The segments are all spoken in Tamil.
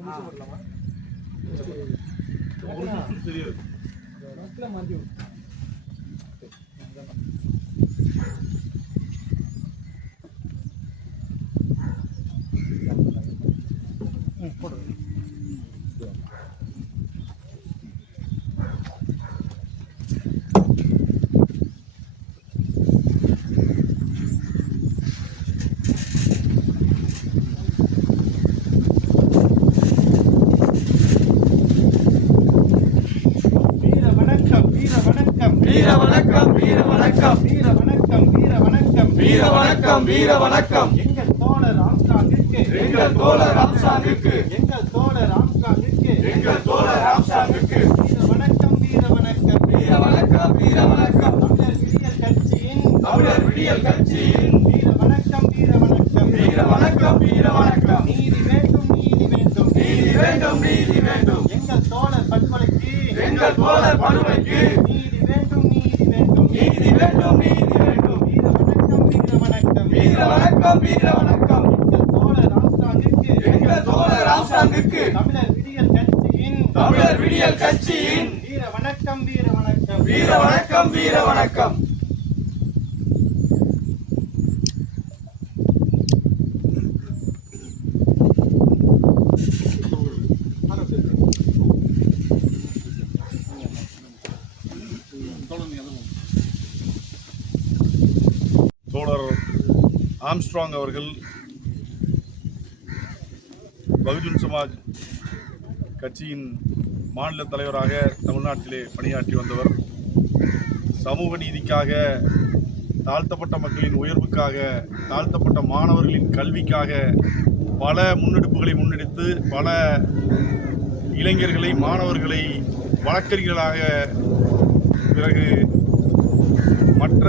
வீர வணக்கம் வீர வணக்கம் வீர வணக்கம் வீர வணக்கம் வீர வணக்கம் வீர வணக்கம் எங்கள் தோழர் ஆம்ஸ்ட்ராங்கிற்கு எங்கள் தோழர் ஆம்ஸ்ட்ராங்கிற்கு எங்கள் தோழர் ஆம்ஸ்ட்ராங்கிற்கு எங்கள் தோழர் ஆம்ஸ்ட்ராங்கிற்கு வீர வணக்கம் வீர வணக்கம் வீர வணக்கம் வீர வணக்கம் தமிழர் விடியல் கட்சியின் வீர வணக்கம் வீர வணக்கம் வீர வணக்கம் வீர வணக்கம் நீதி வேண்டும் நீதி வேண்டும் நீதி வேண்டும் நீதி வேண்டும் எங்கள் தோழர் படுகொலைக்கு எங்கள் தோழர் படுகொலைக்கு நீதி வேண்டும் நீதி வேண்டும் நீதி வேண்டும் நீதி வேண்டும் வீர வணக்கம் வீர வணக்கம் வீர வணக்கம் வீர வணக்கம் எங்கள் தோழர் ஆம்ஸ்ட்ராங்கிற்கு தமிழர் விடியல் கட்சியின் வீர வணக்கம் வீர வணக்கம் வீர வணக்கம் வீர வணக்கம் தோழர் ஆம்ஸ்ட்ராங் அவர்கள் பகுஜன் சமாஜ் கட்சியின் மாநில தலைவராக தமிழ்நாட்டிலே பணியாற்றி வந்தவர். சமூக நீதிக்காக, தாழ்த்தப்பட்ட மக்களின் உயர்வுக்காக, தாழ்த்தப்பட்ட மாணவர்களின் கல்விக்காக பல முன்னெடுப்புகளை முன்னெடுத்து பல இளைஞர்களை, மாணவர்களை வழக்கறிஞர்களாக, பிறகு மற்ற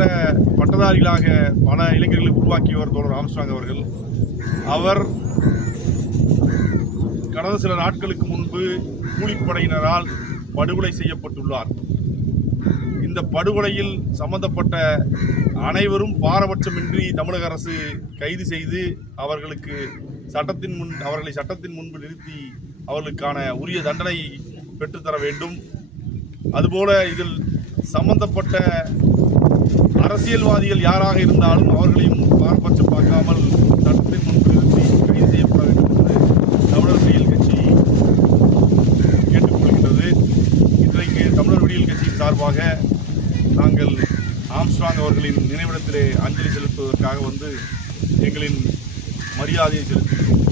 பட்டதாரிகளாக பல இளைஞர்களை உருவாக்கியவர் தோழர் ஆம்ஸ்ட்ராங் அவர்கள். அவர் கடந்த சில நாட்களுக்கு முன்பு கூலிப்படையினரால் படுகொலை செய்யப்பட்டுள்ளார். இந்த படுகொலையில் சம்பந்தப்பட்ட அனைவரும் பாரபட்சமின்றி தமிழக அரசு கைது செய்து அவர்களை சட்டத்தின் முன்பு நிறுத்தி அவர்களுக்கான உரிய தண்டனை பெற்றுத்தர வேண்டும். அதுபோல இதில் சம்பந்தப்பட்ட அரசியல்வாதிகள் யாராக இருந்தாலும் அவர்களையும் பாரபட்சம் பார்க்காமல் சட்டத்தின் முன்பு நிறுத்தி கைது செய்யப்பட வேண்டும் என்று தமிழர் விடியல் கட்சி கேட்டுக்கொள்கின்றது. இன்றைக்கு தமிழர் விடியல் கட்சியின் சார்பாக நாங்கள் ஆம்ஸ்ட்ராங் அவர்களின் நினைவிடத்திலே அஞ்சலி செலுத்துவதற்காக வந்து எங்களின் மரியாதையை செலுத்துகிறோம்.